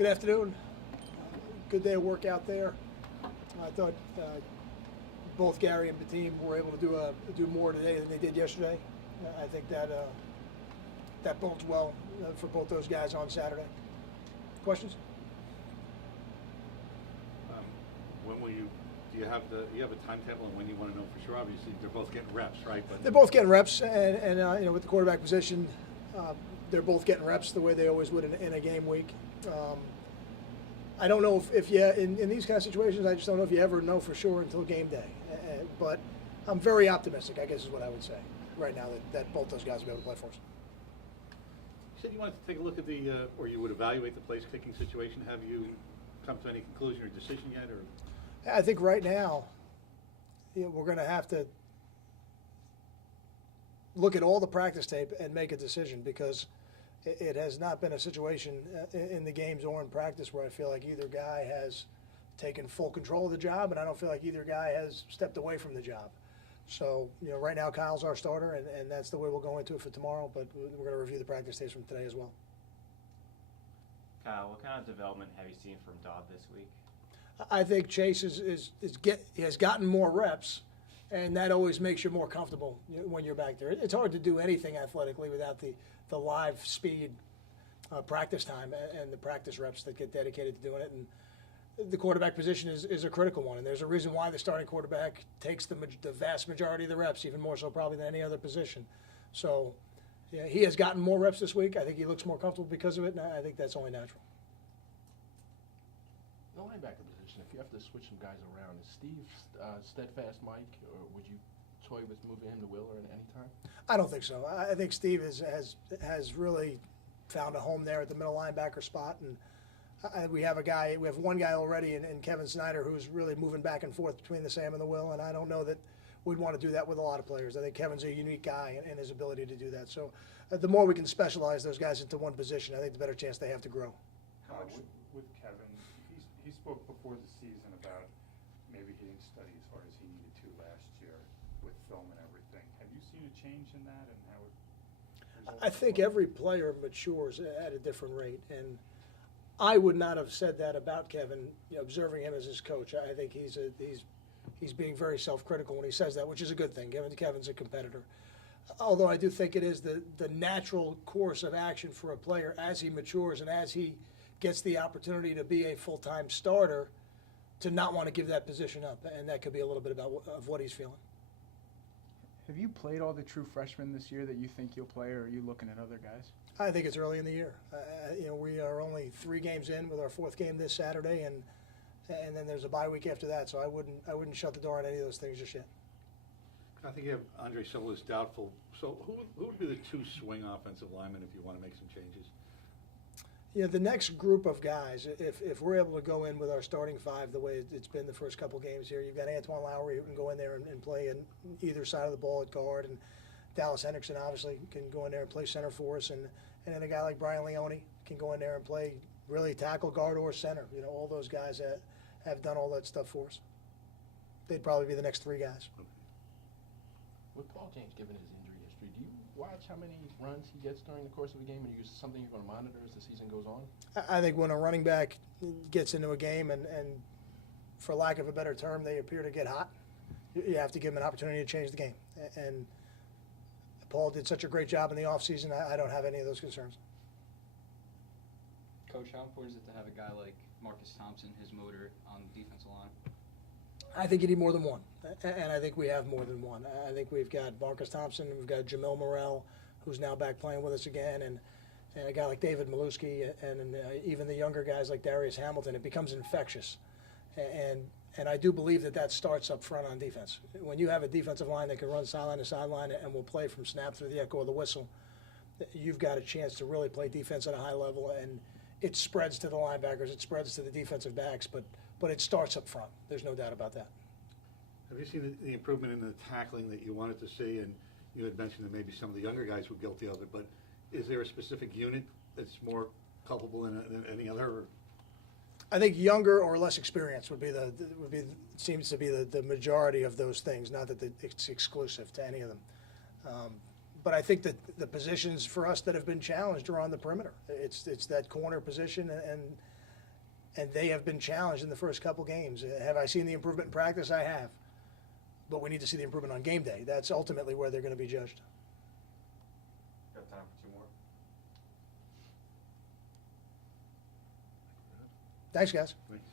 Good afternoon. Good day of work out there. I thought both Gary and the team were able to do more today than they did yesterday. I think that bodes well for both those guys on Saturday. Questions? When will you? Do you have a timetable on when you want to know for sure? Obviously, they're both getting reps, right? But they're both getting reps, and with the quarterback position, they're both getting reps the way they always would in a game week. I don't know if you in these kind of situations, I just don't know if you ever know for sure until game day. But I'm very optimistic, I guess is what I would say right now, that both those guys will be able to play for us. You said you wanted to take a look at or you would evaluate the place kicking situation. Have you come to any conclusion or decision yet? Or I think right now, we're going to have to look at all the practice tape and make a decision, because it has not been a situation in the games or in practice where I feel like either guy has taken full control of the job, and I don't feel like either guy has stepped away from the job. So, right now Kyle's our starter, and that's the way we'll go into it for tomorrow, but we're going to review the practice tapes from today as well. Kyle, what kind of development have you seen from Dodd this week? I think Chase has gotten more reps, and that always makes you more comfortable when you're back there. It's hard to do anything athletically without the live speed practice time and the practice reps that get dedicated to doing it. And the quarterback position is a critical one, and there's a reason why the starting quarterback takes the vast majority of the reps, even more so probably than any other position. So he has gotten more reps this week. I think he looks more comfortable because of it, and I think that's only natural. The linebacker position, if you have to switch some guys around, is Steve steadfast Mike, or would you toy with moving him to Willer at any time? I don't think so. I think Steve has really found a home there at the middle linebacker spot, and we have one guy already in Kevin Snyder who's really moving back and forth between the Sam and the Will, and I don't know that we'd want to do that with a lot of players. I think Kevin's a unique guy in his ability to do that. So the more we can specialize those guys into one position, I think the better chance they have to grow. With Kevin, he spoke before the season about maybe he didn't study as hard as he needed to last year with film and everything. Have you seen a change in that and how it? I think every player matures at a different rate, and I would not have said that about Kevin, observing him as his coach. I think he's being very self-critical when he says that, which is a good thing. Kevin's a competitor. Although I do think it is the natural course of action for a player as he matures and as he gets the opportunity to be a full-time starter to not want to give that position up, and that could be a little bit of what he's feeling. Have you played all the true freshmen this year that you think you'll play, or are you looking at other guys? I think it's early in the year. We are only 3 games in with our 4th game this Saturday, and then there's a bye week after that. So I wouldn't shut the door on any of those things just yet. I think you have Andre Silva is doubtful. So who would be the 2 swing offensive linemen if you want to make some changes? The next group of guys, if we're able to go in with our starting 5 the way it's been the first couple games here, you've got Antoine Lowry who can go in there and play on either side of the ball at guard, and Dallas Hendrickson obviously can go in there and play center for us, and then a guy like Brian Leone can go in there and play really tackle, guard, or center. All those guys that have done all that stuff for us. They'd probably be the next 3 guys. With Paul James, given his injury history, do you watch how many runs he gets during the course of a game, and is something you're going to monitor as the season goes on? I think when a running back gets into a game and for lack of a better term, they appear to get hot, you have to give them an opportunity to change the game. And Paul did such a great job in the offseason, I don't have any of those concerns. Coach, how important is it to have a guy like Marcus Thompson, his motor, on the defensive line? I think you need more than one, and I think we have more than one. I think we've got Marcus Thompson, we've got Jamil Morrell, who's now back playing with us again, and a guy like David Maluski, and even the younger guys like Darius Hamilton. It becomes infectious, and I do believe that starts up front on defense. When you have a defensive line that can run sideline to sideline and will play from snap through the echo of the whistle, you've got a chance to really play defense at a high level, and it spreads to the linebackers, it spreads to the defensive backs, but it starts up front. There's no doubt about that. Have you seen the improvement in the tackling that you wanted to see? And you had mentioned that maybe some of the younger guys were guilty of it, but is there a specific unit that's more culpable than any other? I think younger or less experienced seems to be the majority of those things. Not that it's exclusive to any of them. But I think that the positions for us that have been challenged are on the perimeter. It's that corner position and they have been challenged in the first couple games. Have I seen the improvement in practice? I have. But we need to see the improvement on game day. That's ultimately where they're going to be judged. Got time for two more? Thanks, guys. Thanks.